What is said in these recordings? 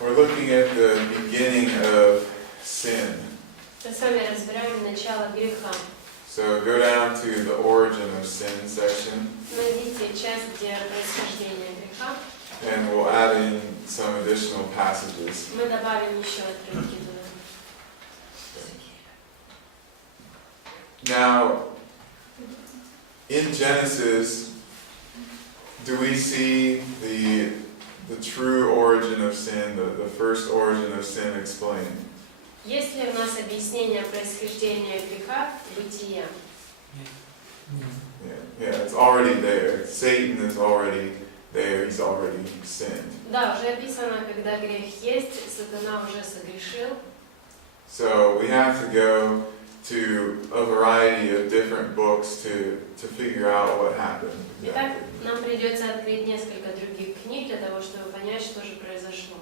we're looking at the beginning of sin. Мы с вами разбираем начало греха. So go down to the origin of sin section, Найдите часть, где происхождение греха. and we'll add in some additional passages. Мы добавим еще отрывки туда. Now, in Genesis, do we see the true origin of sin, the first origin of sin explained? Есть ли у нас объяснение происхождения греха бытия? Yeah, it's already there. Satan is already there. He's already sinned. Да, уже описано, когда грех есть, сатана уже согрешил. So we have to go to a variety of different books to figure out what happened. Итак, нам придется открыть несколько других книг для того, чтобы понять, что же произошло.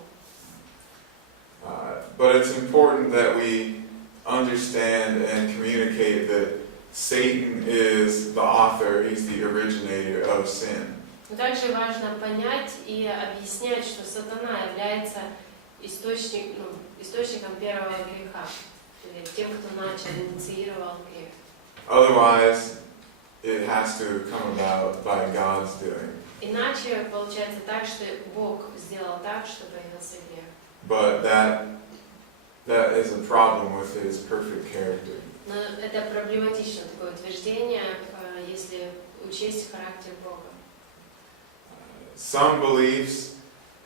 But it's important that we understand and communicate that Satan is the author, he's the originator of sin. Но также важно понять и объяснять, что сатана является источником первого греха, или тем, кто начал, инициировал грех. Otherwise, it has to come about by God's doing. Иначе получается так, что Бог сделал так, что появился грех. But that is a problem with his perfect character. Но это проблематично, такое утверждение, если учесть характер Бога. Some beliefs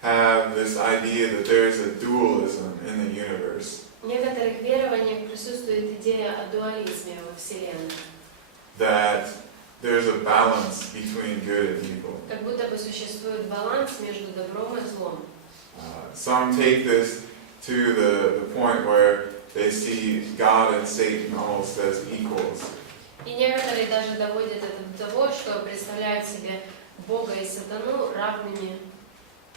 have this idea that there is a dualism in the universe. В некоторых верованиях присутствует идея о дуализме во Вселенной. That there's a balance between good and evil. Как будто бы существует баланс между добром и злом. Some take this to the point where they see God and Satan almost as equals. И некоторые даже доводят это до того, что представляют себе Бога и сатану равными.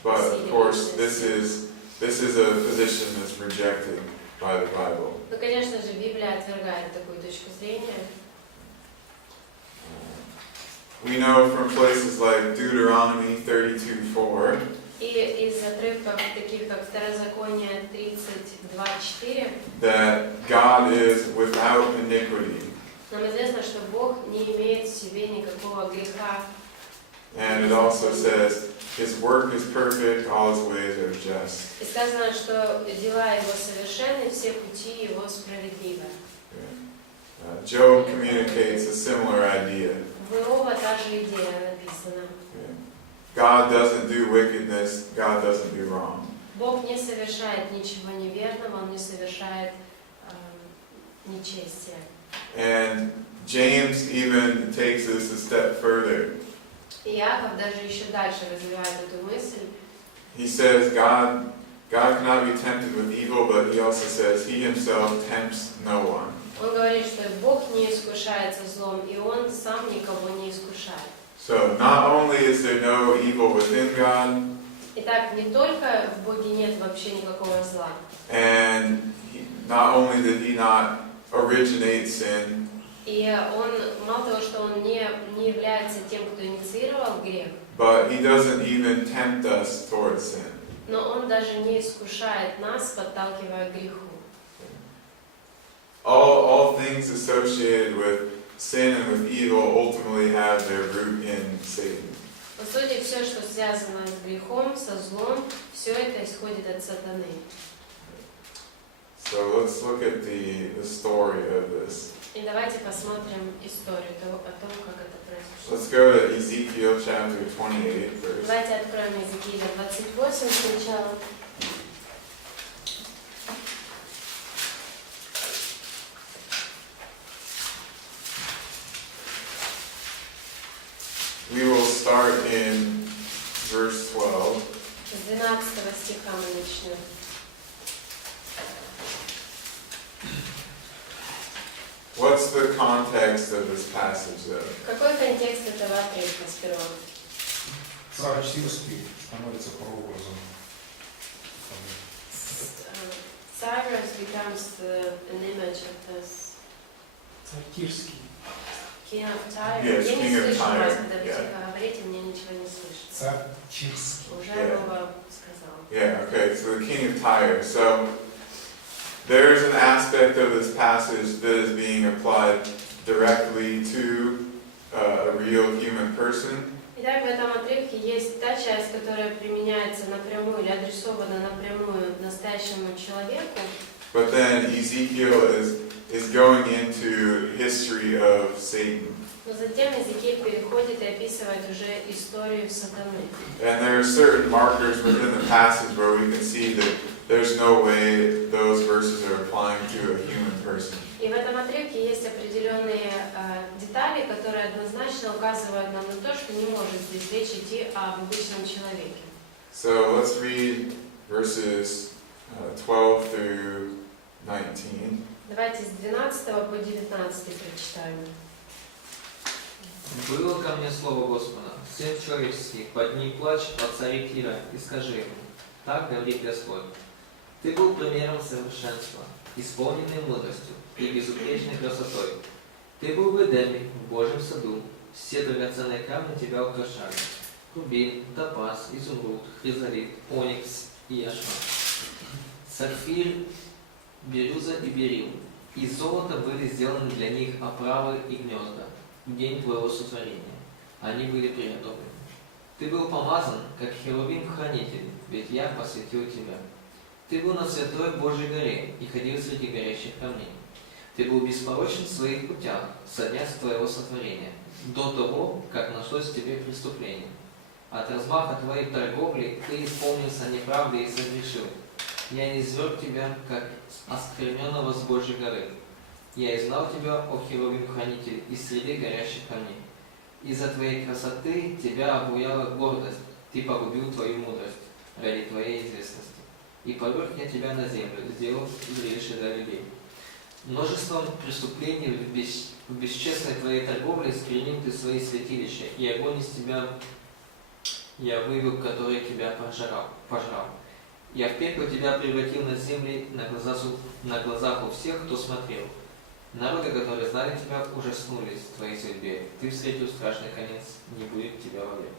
But of course, this is a position that's rejected by the Bible. Ну, конечно же, Библия отвергает такую точку зрения. We know from places like Deuteronomy 32:4. И из отрывков, таких как Второзаконие 32:4, that God is without iniquity. нам известно, что Бог не имеет в себе никакого греха. And it also says, His work is perfect, all His ways are just. И сказано, что дела Его совершенны, все пути Его справедливы. Job communicates a similar idea. В Иова та же идея написана. God doesn't do wickedness, God doesn't do wrong. Бог не совершает ничего неверного, Он не совершает нечестия. And James even takes this a step further. И Иаков даже еще дальше развивает эту мысль. He says God cannot be tempted with evil, but he also says He Himself tempts no one. Он говорит, что Бог не искушается злом, и Он сам никого не искушает. So not only is there no evil within God, Итак, не только в Боге нет вообще никакого зла. and not only did He not originate sin, И Он, мало того, что Он не является тем, кто инициировал грех, but He doesn't even tempt us towards sin. но Он даже не искушает нас, подталкивая к греху. All things associated with sin and with evil ultimately have their root in Satan. По сути, все, что связано с грехом, со злом, все это исходит от сатаны. So let's look at the story of this. И давайте посмотрим историю о том, как это произошло. Let's go to Ezekiel chapter 28 first. Давайте откроем Иезекииля 28 сначала. We will start in verse 12. С 12 стиха мы начнем. What's the context of this passage, though? Какой контекст этого отрывка сперва? Царь Киевский становится прообразом. Cyrus becomes an image of this. Царь Киевский. King of Tyre. Yes, Я не King of слышу Tyre, вас, когда вы yeah. тихо говорите, мне ничего не слышно. Царь Киевский. Уже Yeah. много сказал. Yeah, okay, so the king of Tyre. So there's an aspect of this passage that is being applied directly to a real human person. Итак, в этом отрывке есть та часть, которая применяется напрямую или адресована напрямую настоящему человеку. But then Ezekiel is going into history of Satan. Но затем Иезекииль переходит и описывает уже историю сатаны. And there are certain markers within the passage where we can see that there's no way those verses are applying to a human person. И в этом отрывке есть определенные детали, которые однозначно указывают нам на то, что не может здесь речь идти об обычном человеке. So let's read verses 12 through 19. Давайте с 12 по 19 прочитаем. «Было ко мне слово Господа, сын человеческий, подними плач от царя Кира и скажи ему, так говорит Господь, ты был примером совершенства, исполненный мудростью и безупречной красотой. Ты был в Эдеме, в Божьем саду, все драгоценные камни тебя украшали, рубин, топаз, изумруд, хризолит, оникс и яшма, сапфир, бирюза и берил. Из золота были сделаны для них оправы и гнезда. В день твоего сотворения они были приготовлены. Ты был помазан, как херувим-хранитель, ведь я посвятил тебя. Ты был на святой Божьей горе и ходил среди горящих камней. Ты был беспорочен в своих путях со дня твоего сотворения, до того, как нашлось в тебе преступление. От размаха твоей торговли ты исполнился неправдой и согрешил. Я низвёрг тебя, как оскверненного с Божьей горы. Я изгнал тебя, о херувим-хранитель, из среды горящих камней. Из-за твоей красоты тебя обуяла гордость, ты погубил твою мудрость ради твоей известности. И поверг я тебя на землю, сделав зрелище для людей. Множеством преступлений в бесчестной твоей торговле сквернил ты свои святилища, и огонь из тебя я вывел, который тебя пожрал. Я в пекло тебя превратил на земле на глазах у всех, кто смотрел. Народы, которые знали тебя, ужаснулись в твоей судьбе. Ты встретил страшный конец, не будет тебя вовек.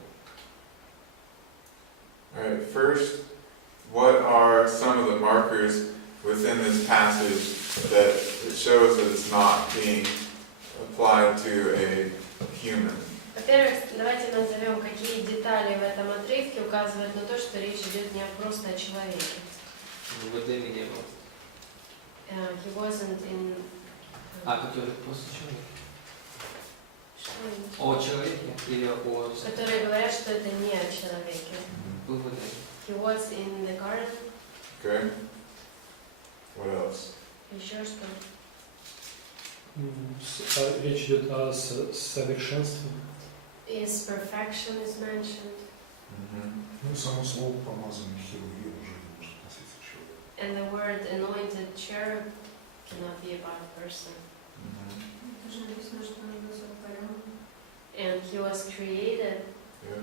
Alright, first, what are some of the markers within this passage that it shows that it's not being applied to a human? Во-первых, давайте назовем, какие детали в этом отрывке указывают на то, что речь идет не просто о человеке. В Эдеме не было. He wasn't in... Который просто человек. Что? О человеке или о... Которые говорят, что это не о человеке. Был в Эдеме. He was in the garden. Okay. What else? Еще что? Речь идет о совершенстве. Is perfection is mentioned. Ну и само слово помазанный херувим уже не может относиться к человеку. And the word anointed cherub cannot be about a person. Тоже написано, что он был сотворен. And he was created. Yeah.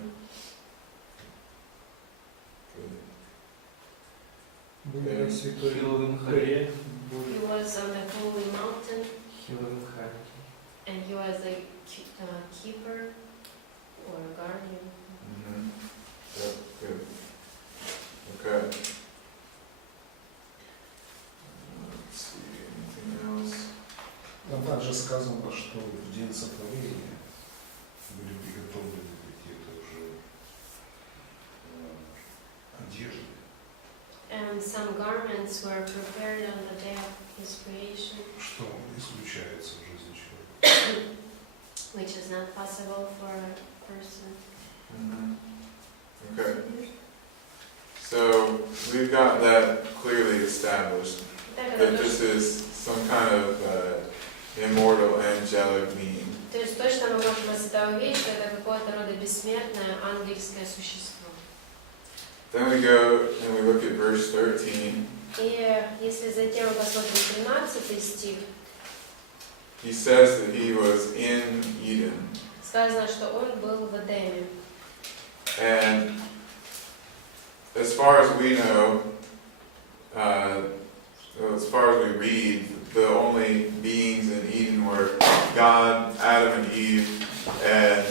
Good. Был на святой Херувим-хранитель. горе. He was on the holy mountain. Херувим-хранитель. And he was a keeper or a guardian. Yep, good. Okay. Let's see, anything else? Там также сказано, что в день сотворения были приготовлены какие-то уже одежды. And some garments were prepared on the day of his creation, Что исключается в жизни человека. which is not possible for a person. Okay. So we've got that clearly established, Так, that это this точно- is some kind of immortal angelic being. То есть точно мы можем из этого увидеть, что это какое-то рода бессмертное ангельское существо. Then we go and we look at verse 13. И если затем мы посмотрим 13 стих, He says that he was in Eden. сказано, что он был в Эдеме. And as far as we know, as far as we read the only beings in Eden were God, Adam and Eve, and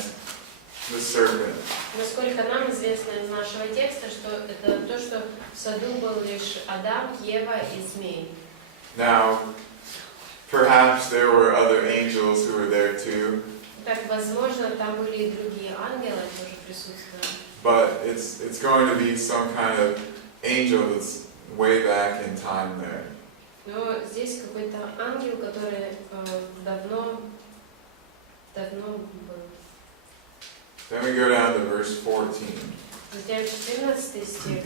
the serpent. Насколько нам известно из нашего текста, что это то, что в саду был лишь Адам, Ева и змей. Now, perhaps there were other angels who were there too, Так, возможно, там были и другие ангелы тоже присутствовали. but it's going to be some kind of angel that's way back in time there. Но здесь какой-то ангел, который давно был. Then we go down to verse 14. Затем 14 стих.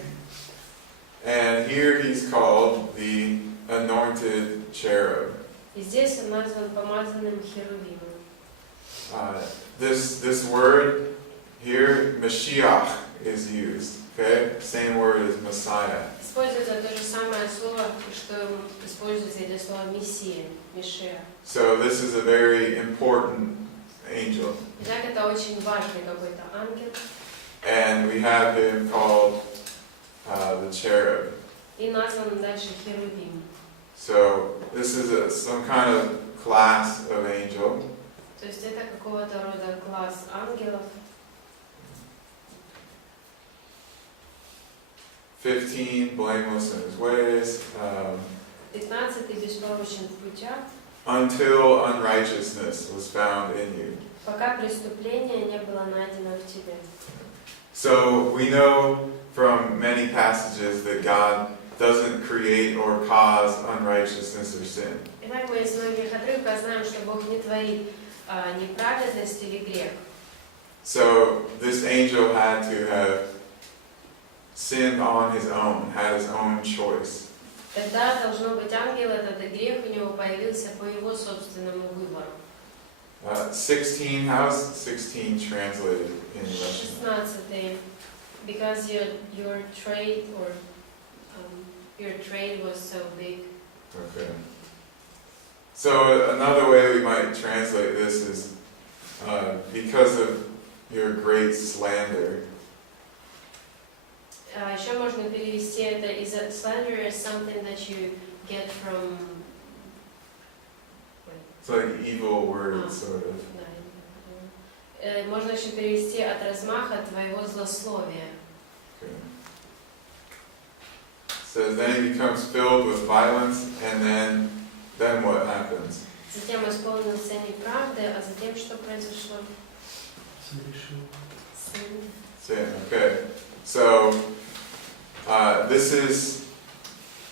And here he's called the anointed cherub. И здесь он назван помазанным херувимом. This word here, Mashiach, is used. Okay? Same word as Messiah. Используется то же самое слово, что используется для слова Мессия, Мешия. So this is a very important angel. Итак, это очень важный какой-то ангел. And we have him called the cherub. И назван дальше херувим. So this is some kind of class of angel. То есть это какого-то рода класс ангелов. 15, blameless in his ways. 15 беспорочен в путях, Until unrighteousness was found in you. пока преступление не было найдено в тебе. So we know from many passages that God doesn't create or cause unrighteousness or sin. Итак, мы из многих отрывков знаем, что Бог не творит неправедность или грех. So this angel had to have sinned on his own, had his own choice. Тогда должно быть ангел, этот грех у него появился по его собственному выбору. 16, how's 16 translated in Russian? 16. Because your trade or your trade was so big. Okay. So another way we might translate this is because of your great slander. Еще можно перевести это из slander is something that you get from. It's like evil words, sort of. Можно еще перевести от размаха твоего злословия. Okay. It says then he becomes filled with violence, and then what happens? Затем исполнился неправды, а затем что произошло? Sin. Okay. So this is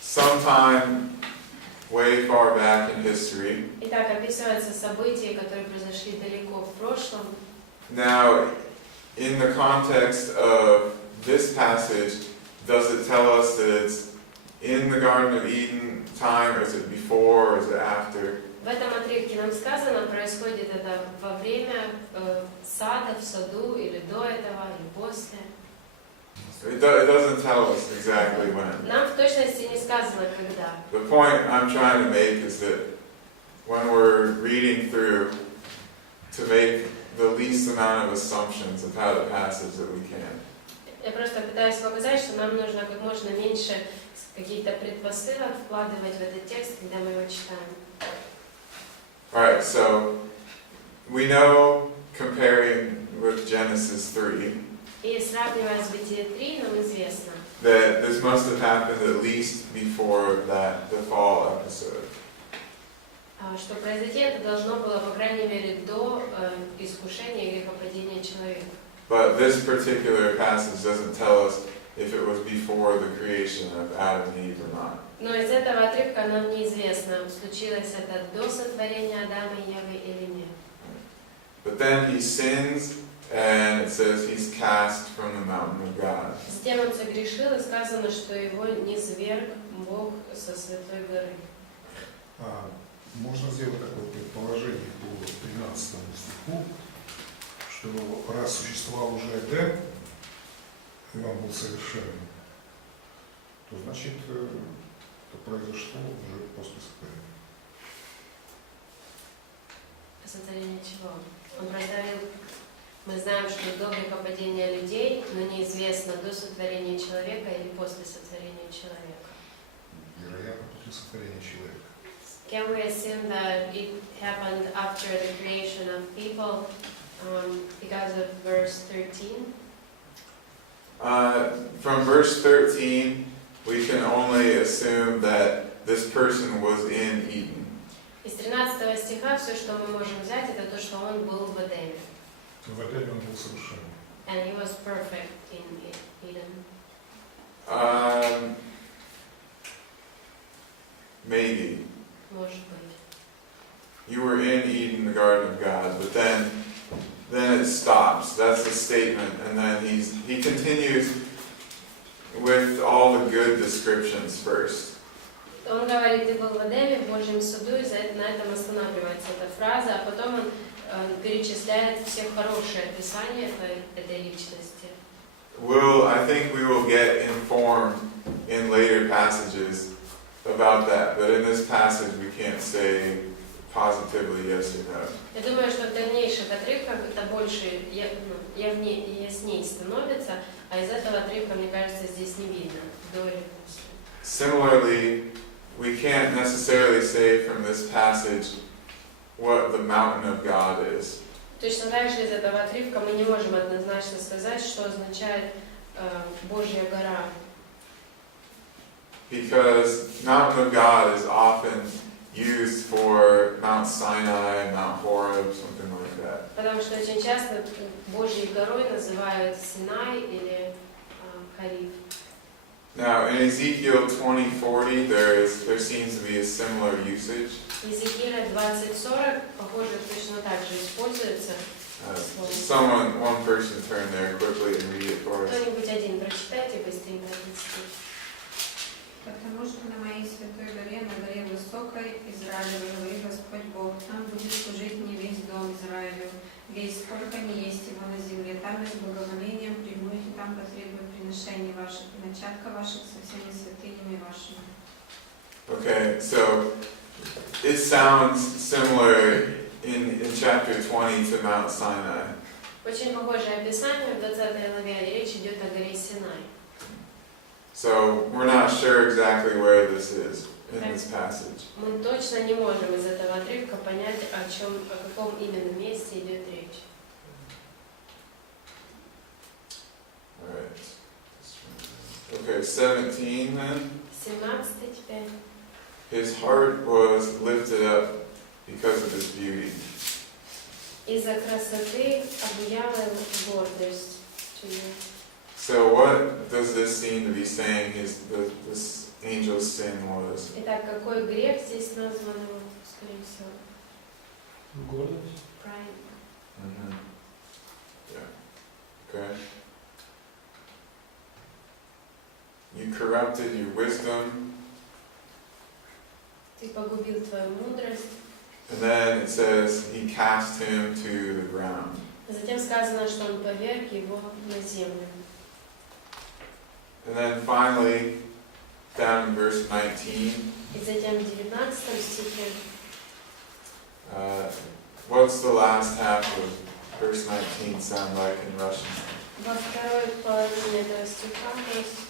sometime way far back in history. Итак, описываются события, которые произошли далеко в прошлом. Now, in the context of this passage, does it tell us that it's in the Garden of Eden time, or is it before, or is it after? В этом отрывке нам сказано, происходит это во время сада, в саду, или до этого, или после. It doesn't tell us exactly when. Нам в точности не сказано, когда. The point I'm trying to make is that when we're reading through, to make the least amount of assumptions about the passage that we can. Я просто пытаюсь показать, что нам нужно как можно меньше каких-то предпосылок вкладывать в этот текст, когда мы его читаем. Alright, so we know, comparing with Genesis 3, И сравнивая с Бытие 3, нам известно, that this must have happened at least before the fall episode. что произойти это должно было, по крайней мере, до искушения и грехопадения человека. But this particular passage doesn't tell us if it was before the creation of Adam and Eve or not. Но из этого отрывка нам неизвестно, случилось это до сотворения Адама и Евы или нет. But then he sins, and it says he's cast from the mountain of God. Затем он согрешил, и сказано, что его низвергл Бог со святой горы. Можно сделать такое предположение по 13 стиху, что раз существовал уже Эдем, и он был совершенным, то значит это произошло уже после сотворения. Сотворение чего? Он проставил, мы знаем, что до грехопадения людей, но неизвестно, до сотворения человека или после сотворения человека. Вероятно, после сотворения человека. Can we assume that it happened after the creation of people because of verse 13? From verse 13, we can only assume that this person was in Eden. Из 13 стиха все, что мы можем взять, это то, что он был в Эдеме. В Эдеме он был совершенным. And he was perfect in Eden. Maybe. Может быть. You were in Eden, the garden of God, but then it stops. That's the statement. And then he continues with all the good descriptions first. Он говорит, ты был в Эдеме, в Божьем суду, и на этом останавливается эта фраза, а потом он перечисляет все хорошие описания этой личности. I think we will get informed in later passages about that, but in this passage we can't say positively yes or no. Я думаю, что в дальнейших отрывках это больше ясней становится, а из этого отрывка, мне кажется, здесь не видно до или после. Similarly, we can't necessarily say from this passage what the mountain of God is. Точно так же из этого отрывка мы не можем однозначно сказать, что означает Божья гора. Because mountain of God is often used for Mount Sinai, Mount Horeb, something like that. Потому что очень часто Божьей горой называют Синай или Хариф. Now in Ezekiel 20:40, there seems to be a similar usage. Иезекииля 20:40, похоже, точно так же используется. One person turn there quickly and read it for us. Кто-нибудь один прочитайте быстренько этот стих. Потому что на моей святой горе, на горе высокой, Израилевой, говорит Господь Бог, там будет служить мне весь дом Израилю, весь сколько не есть его на земле, там и с благоволением приму их, и там потребую приношений ваших, и начатка ваших со всеми святынями вашими. Okay, so it sounds similar in chapter 20 to Mount Sinai. Очень похожее описание в 20 главе, речь идет о горе Синай. So we're not sure exactly where this is in this passage. Мы точно не можем из этого отрывка понять, о каком именно месте идет речь. All right. Okay, 17 then. 17 теперь. His heart was lifted up because of his beauty. Из-за красоты обуяла его гордость. So what does this seem to be saying this angel's sin was? Итак, какой грех здесь назван, скорее всего? Гордость. Pride. Mm-hmm. Yeah. Okay. You corrupted your wisdom. Ты погубил твою мудрость. And then it says he cast him to the ground. Затем сказано, что он поверг его на землю. And then finally, down in verse 19, И затем в 19 стихе, what's the last half of verse 19 sound like in Russian? во второй половине этого стиха, то есть,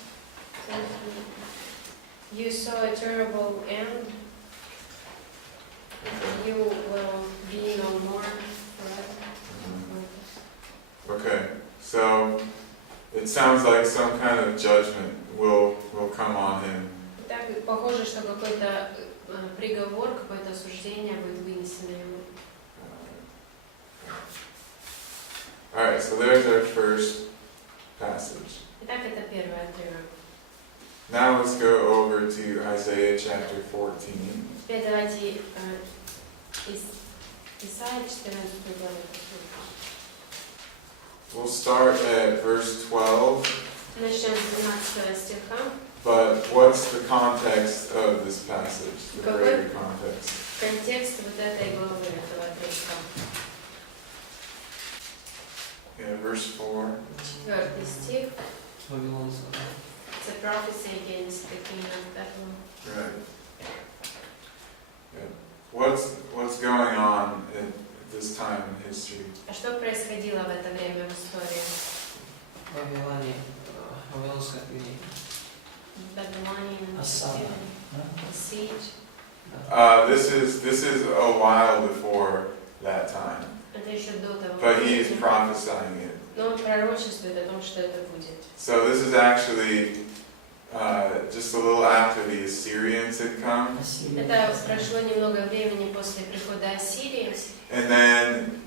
you saw a terrible end, you will be no more forever. Okay, so it sounds like some kind of judgment will come on him. Так, похоже, что какой-то приговор, какое-то осуждение будет вынесено ему. Alright, so there's our first passage. Итак, это первый отрывок. Now let's go over to Isaiah chapter 14. Теперь давайте Исайя 14 главу посмотрим. We'll start at verse 12. Начнем с 12 стиха. But what's the context of this passage? The Какой? greater context. Контекст вот этой главы, этого отрывка. Yeah, verse 4. 4 стих. Вавилонского. It's a prophecy against the king of Babylon. Right. Yeah. What's going on at this time in history? А что происходило в это время в истории? Вавилонская книга. Babylonian Осада. siege. This is a while before that time, Это еще до того but he is времени. prophesying it. Но он пророчествует о том, что это будет. So this is actually just a little after the Assyrians had come, Это прошло немного времени после прихода Ассирии. and then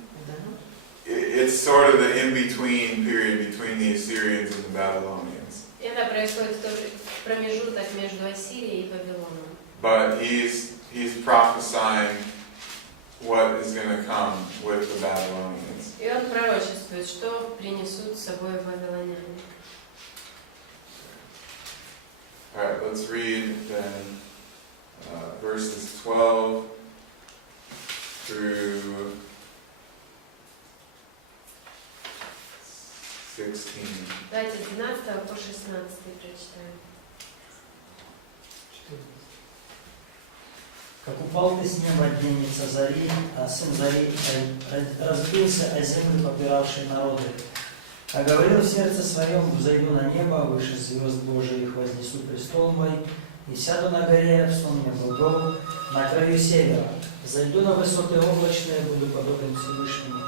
it's sort of the in-between period between the Assyrians and the Babylonians. Это происходит тоже промежуток между Ассирией и Вавилоном. But he's prophesying what is going to come with the Babylonians. И он пророчествует, что принесут с собой вавилоняне. All right, let's read then verses 12 through 16. Давайте с 12 по 16 прочитаем. Как упал ты с неба дневница зари, а сын зари разбился о землю, попиравший народы. А говорил в сердце своем: взойду на небо, выше звезд Божиих вознесу престол мой, и сяду на горе, в сонме богов, на краю севера. Зайду на высоты облачные, буду подобен Всевышнему,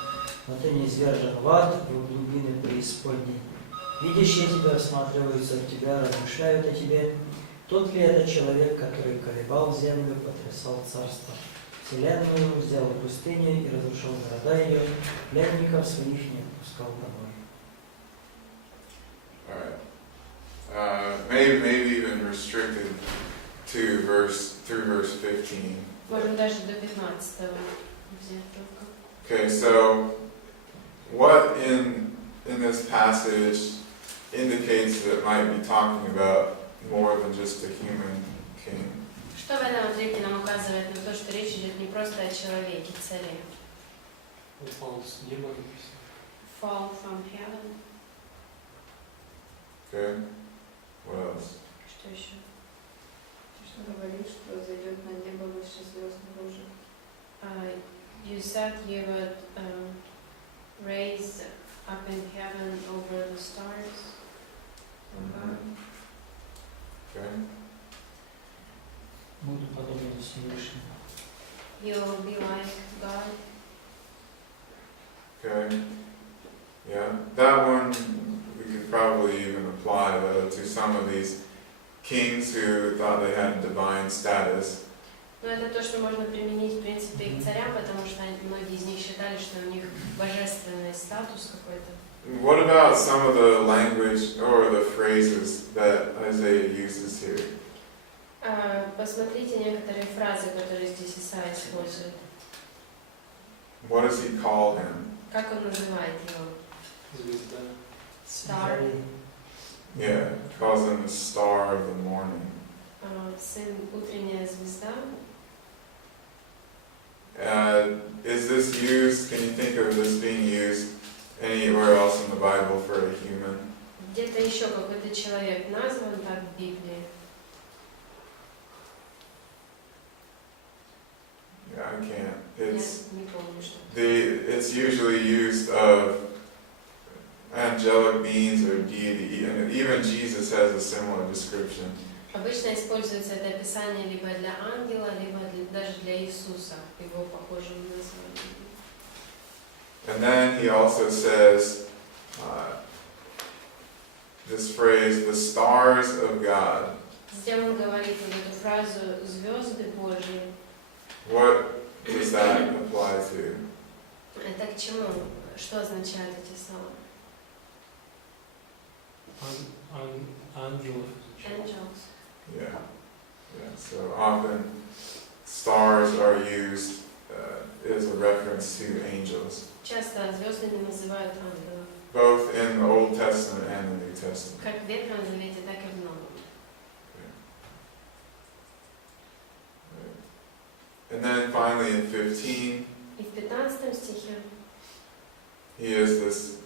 но ты не извержен в ад, в глубины преисподней. Видящие тебя всматриваются в тебя, размышляют о тебе. Тот ли это человек, который колебал землю, потрясал царство? Вселенную взял пустыню и разрушил города ее, пленников своих не отпускал домой. All right. Maybe even restricted to through verse 15. Можем даже до 15 взять только. Okay, so what in this passage indicates that it might be talking about more than just a human king? Что в этом отрывке нам указывает на то, что речь идет не просто о человеке, царе. Упал с неба. Fall from heaven. Okay. What else? Что еще? Что говорит, что зайдет на небо выше звезд Божьих. You said you would raise up in heaven over the stars. Okay. Буду подобен Всевышнему. You'll be like God. Okay. Yeah. That one we could probably even apply though to some of these kings who thought they had divine status. Но это то, что можно применить, в принципе, и к царям, потому что многие из них считали, что у них божественный статус какой-то. What about some of the language or the phrases that Isaiah uses here? Посмотрите некоторые фразы, которые здесь Исаия использует. What does he call him? Как он называет его? Звезда. Star. Yeah, calls him the star of the morning. Сын утренняя звезда. Is this used, can you think of this being used anywhere else in the Bible for a human? Где-то еще какой-то человек назван так в Библии. Yeah, I can't. It's Я не помню, что. it's usually used of angelic beings or deity, and even Jesus has a similar description. Обычно используется это описание либо для ангела, либо даже для Иисуса, его похожим названием. And then he also says this phrase, the stars of God. Затем он говорит вот эту фразу «звезды Божьи». What does that apply to? Это к чему? Что означают эти слова? Ангелов. Angels. Yeah. So often stars are used as a reference to angels, Часто звездами называют ангелов, both in the Old Testament and the New Testament. как в Ветхом Завете, так и в Новом. And then finally in 15, И в 15 стихе he has this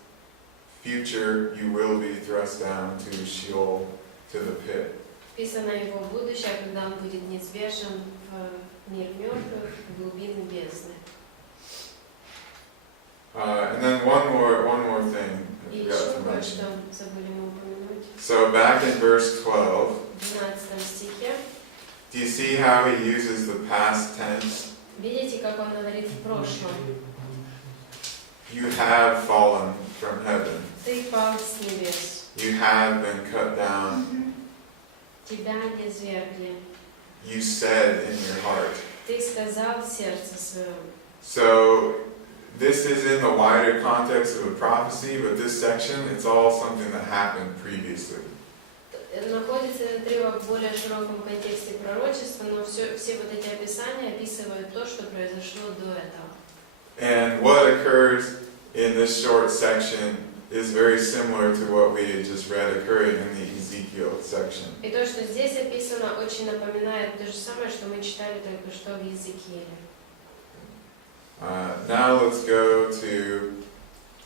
future, you will be thrust down to Sheol, to the pit. вписано его будущее, когда он будет низвержен в мир мертвых, в глубины бездны. And then one more thing I И forgot еще to кое-что mention. забыли мы упомянуть. So back in verse 12, В 12 стихе Do you see how he uses the past tense? Видите, как он говорит в прошлом? You have fallen from heaven. Ты пал с небес. You have been cut down. Тебя не свергли. You said in your heart. Ты сказал в сердце своем. So this is in the wider context of a prophecy, but this section, it's all something that happened previously. Находится этот отрывок в более широком контексте пророчества, но все вот эти описания описывают то, что произошло до этого. And what occurs in this short section is very similar to what we had just read occurring in the Ezekiel section. И то, что здесь описано, очень напоминает то же самое, что мы читали только что в Иезекииле. Now let's go to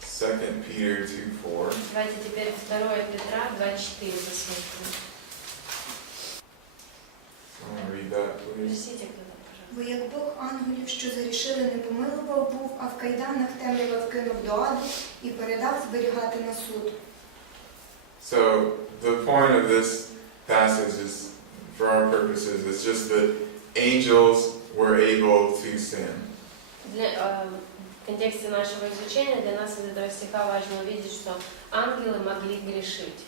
2 Peter 2:4. Давайте теперь 2 Петра 2:4 посмотрим. Someone read that, please. Прочтите кто-то, пожалуйста. Бо як Бог ангелів, що зарішили, не помилував був, а в кайданах темрява вкинув до аду і передав зберігати на суд. So the point of this passage is, for our purposes, it's just that angels were able to sin. В контексте нашего изучения для нас из этого стиха важно увидеть, что ангелы могли грешить.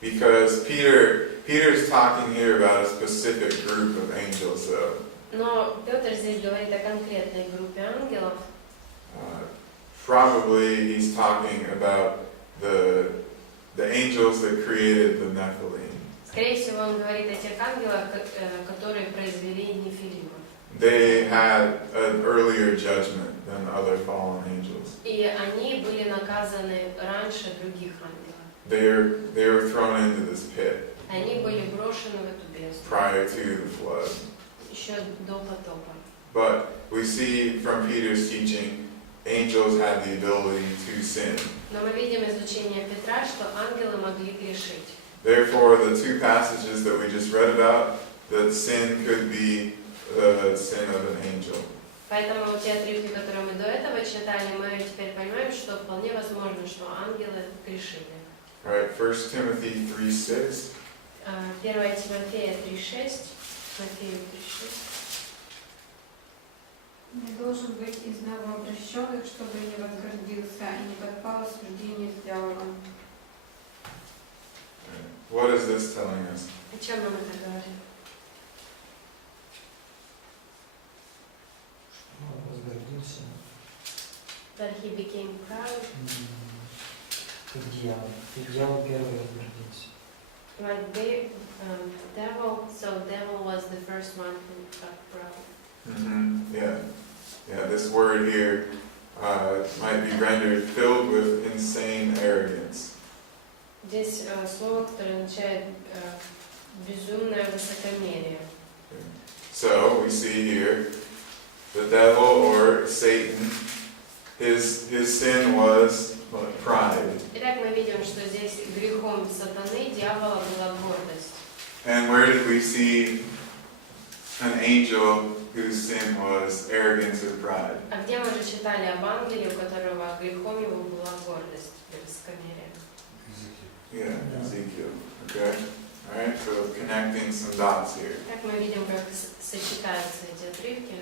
Because Peter's talking here about a specific group of angels, though. Но Петр здесь говорит о конкретной группе ангелов. Probably he's talking about the angels that created the Nephilim. Скорее всего, он говорит о тех ангелах, которые произвели нефилимов. They had an earlier judgment than other fallen angels. И они были наказаны раньше других ангелов. They were thrown into this pit Они были брошены в эту бездну prior to the flood. еще до потопа. But we see from Peter's teaching, angels had the ability to sin. Но мы видим из учения Петра, что ангелы могли грешить. Therefore, the two passages that we just read about, that sin could be the sin of an angel. Поэтому те отрывки, которые мы до этого читали, мы теперь понимаем, что вполне возможно, что ангелы грешили. Right, 1 Timothy 3:6. 1 Тимофея 3:6. Матфею 3:6. Не должен быть из новообращенных, чтобы не возгордился и не подпал осуждению с дьяволом. What is this telling us? О чем нам это говорит? Он возгордился. That he became proud. Как дьявол. И дьявол первый возгордился. Like devil, so devil was the first one who got proud. Yeah, this word here might be rendered filled with insane arrogance. Здесь слово, которое означает безумное высокомерие. So we see here the devil or Satan, his sin was pride. Итак, мы видим, что здесь грехом сатаны дьявола была гордость. And where did we see an angel whose sin was arrogance or pride? А где мы же читали об ангеле, у которого грехом его была гордость и высокомерие? Yeah, Ezekiel. Okay? Alright, so connecting some dots here. Так мы видим, как сочетаются эти отрывки.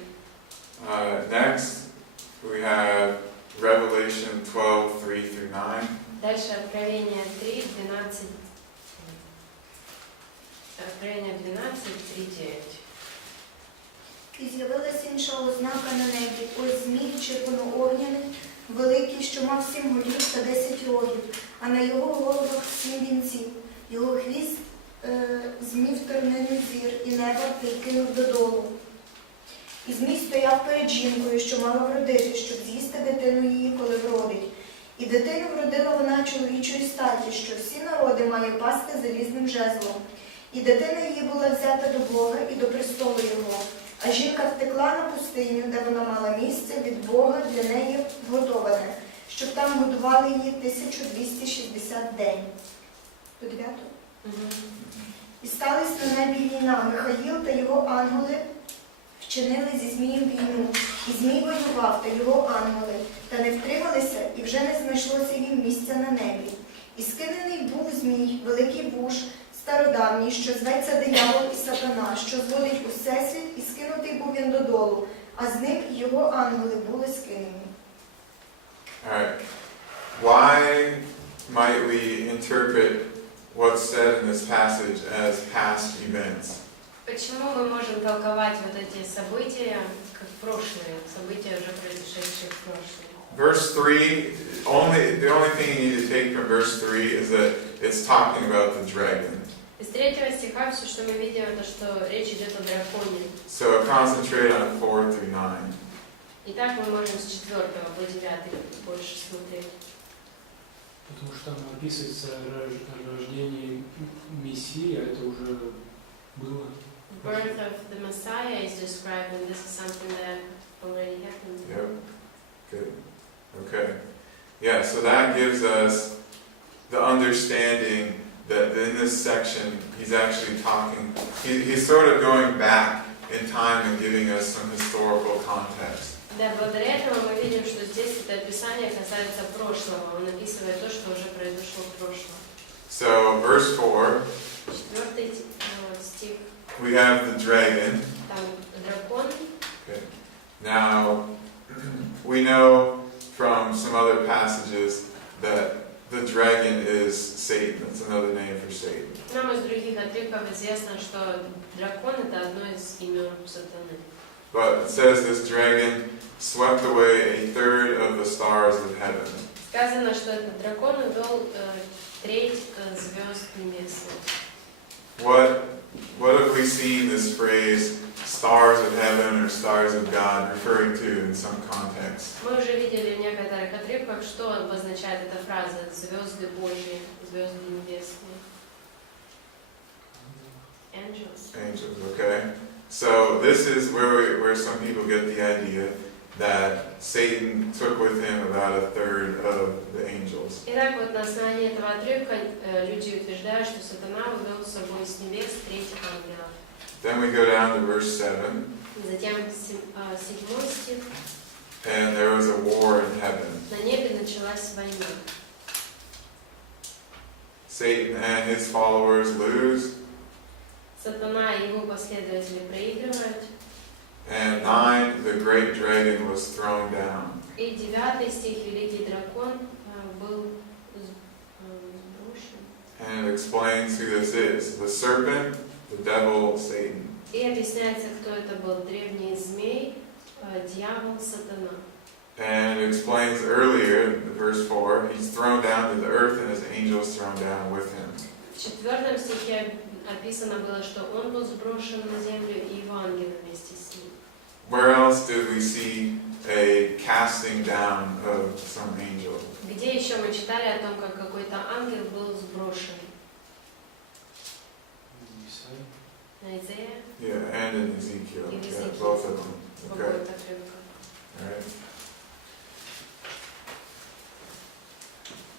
Next, we have Revelation 12:3-9. Дальше Откровение 3, 12. Откровение 12, 3:9. І з'явилася інша ознака на небі, ось змій червоно-огняний, великий, що мав 7 голів та 10 рогів, а на його головах 7 вінців. Його хвіст змів тернину зір, і неба прикинув додолу. І змій стояв перед жінкою, що мала вродити, щоб з'їсти дитину її, коли вродить. І дитину вродила вона чоловічої статі, що всі народи має пасти залізним жезлом. І дитина її була взята до Бога і до престолу його. А жінка втекла на пустиню, де вона мала місце від Бога для неї вготоване, щоб там годували її 1260 день. До 9. І сталася на небі війна. Михаїл та його ангели вчинили зі Змієм війну. І Змій воював та його ангели, та не втрималися, і вже не знайшлося їм місця на небі. І скинений був Змій, великий вуж, стародавній, що зветься диявол і сатана, що зводить у всесвіт, і скинутий був він додолу, а з ним його ангели були скинені. Alright. Why might we interpret what's said in this passage as past events? Почему мы можем толковать вот эти события как прошлые, события, уже произошедшие в прошлом? Verse 3, the only thing you need to take from verse 3 is that it's talking about the dragon. Из 3 стиха все, что мы видим, это что речь идет о драконе. So concentrate on 4 through 9. Итак, мы можем с 4 по 9 больше смотреть. Потому что там описывается рождение Мессии, а это уже было. The birth of the Messiah is described, and this is something that already happened. Yep. Good. Okay. Yeah, so that gives us the understanding that in this section, he's actually talking, he's sort of going back in time and giving us some historical context. Да, благодаря этому мы видим, что здесь это описание касается прошлого. Он описывает то, что уже произошло в прошлом. So, verse 4, 4 стих. we have the dragon. Там дракон. Okay. Now, we know from some other passages that the dragon is Satan. It's another name for Satan. Нам из других отрывков известно, что дракон это одно из имен сатаны. But it says this dragon swept away a third of the stars of heaven. Сказано, что этот дракон увел треть звезд небесных. What have we seen this phrase stars of heaven or stars of God referring to in some context? Мы уже видели в некоторых отрывках, что обозначает эта фраза «звезды Божьи», «звезды небесные». Angels. Angels, okay. So this is where some people get the idea that Satan took with him about a third of the angels. Итак, вот на основании этого отрывка люди утверждают, что сатана увел с собой с небес треть ангелов. Then we go down to verse 7. Затем 7 стих. And there was a war in heaven. На небе началась война. Satan and his followers lose. Сатана и его последователи проигрывают. And 9, the great dragon was thrown down. И 9 стих, великий дракон был сброшен. And it explains who this is. The serpent, the devil, Satan. И объясняется, кто это был. Древний змей, дьявол, сатана. And it explains earlier, in verse 4, he's thrown down to the earth and his angels thrown down with him. В 4 стихе описано было, что он был сброшен на землю и его ангелы вместе с ним. Where else did we see a casting down of some angel? Где еще мы читали о том, как какой-то ангел был сброшен? На Изаия? Yeah, and in Ezekiel. In Yeah, Ezekiel. both of them. В Okay. обоих отрывках.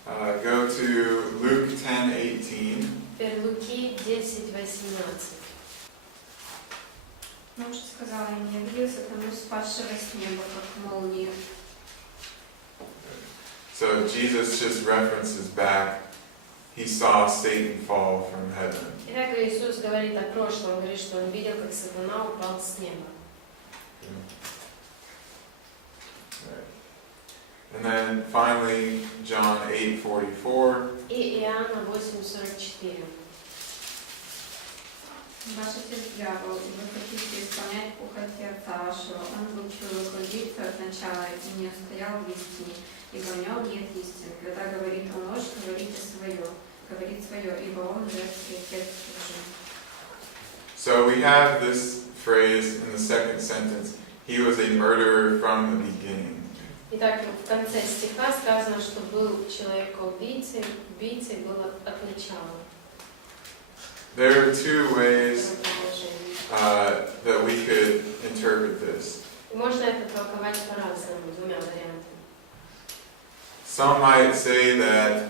All right. Go to Luke 10:18. Теперь Луки 10:18. Ночь сказала им, я видел сатану, спасшего с неба, как молнию. So Jesus just references back. He saw Satan fall from heaven. Итак, Иисус говорит о прошлом, говорит, что он видел, как сатана упал с неба. And then finally, John 8:44. И Иоанна 8:44. Ваш отец дьявол, и вы хотите исполнять похоти отца вашего. Он был человек убийца от начала и не устоял в истине, ибо в нем нет истины. Когда говорит он ложь, говорит свое, ибо он женский отец лжи. So we have this phrase in the second sentence. He was a murderer from the beginning. Итак, в конце стиха сказано, что был человек-убийцей, убийцей был от начала. There are two ways that we could interpret this. Можно это толковать по-разному, двумя вариантами. Some might say that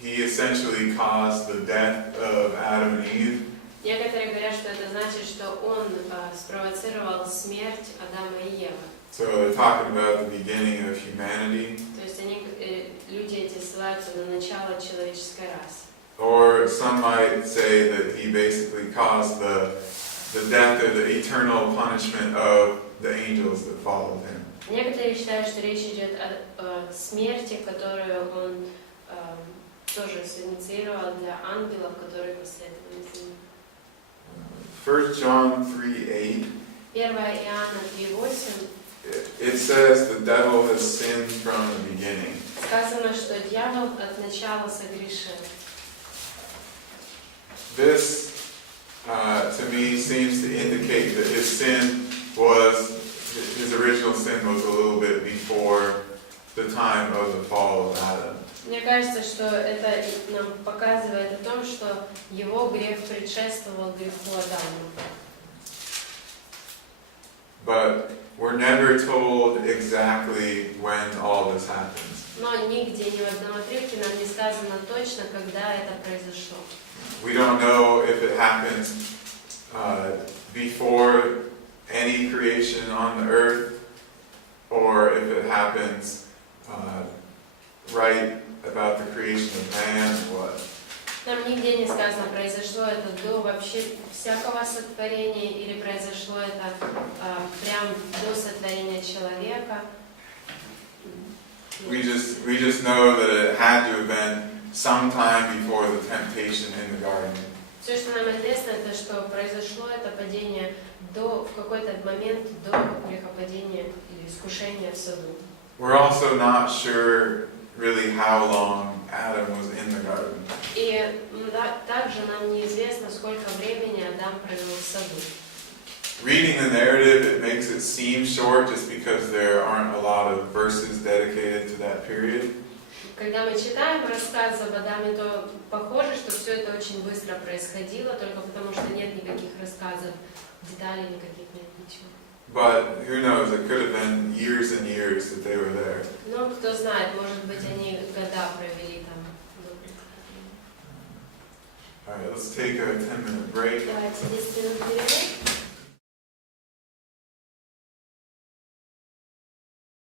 he essentially caused the death of Adam and Eve. Некоторые говорят, что это значит, что он спровоцировал смерть Адама и Евы. So they're talking about the beginning of humanity. То есть люди эти ссылаются на начало человеческой расы. Or some might say that he basically caused the death or the eternal punishment of the angels that followed him. Некоторые считают, что речь идет о смерти, которую он тоже синициировал для ангелов, которые последовали за ним. 1 John 3:8. 1 Иоанна 3:8 It says the devil has sinned from the beginning. сказано, что дьявол от начала согрешил. This, to me, seems to indicate that his original sin was a little bit before the time of the fall of Adam. Мне кажется, что это нам показывает о том, что его грех предшествовал греху Адама. But we're never told exactly when all this happens. Но нигде, ни в одном отрывке нам не сказано точно, когда это произошло. We don't know if it happens before any creation on the earth, or if it happens right about the creation of man, or what. Нам нигде не сказано, произошло это до вообще всякого сотворения, или произошло это прям до сотворения человека. We just know that it had to have been sometime before the temptation in the garden. Все, что нам известно, это что произошло это падение в какой-то момент до грехопадения или искушения в саду. We're also not sure really how long Adam was in the garden. И также нам неизвестно, сколько времени Адам провел в саду. Reading the narrative, it makes it seem short just because there aren't a lot of verses dedicated to that period. Когда мы читаем рассказ об Адаме, то похоже, что все это очень быстро происходило, только потому что нет никаких рассказов, деталей никаких нет, ничего. But who knows, it could have been years and years that they were there. Но кто знает, может быть, они года провели там. All right, let's take a 10-minute break. Давайте 10 минут перерыв.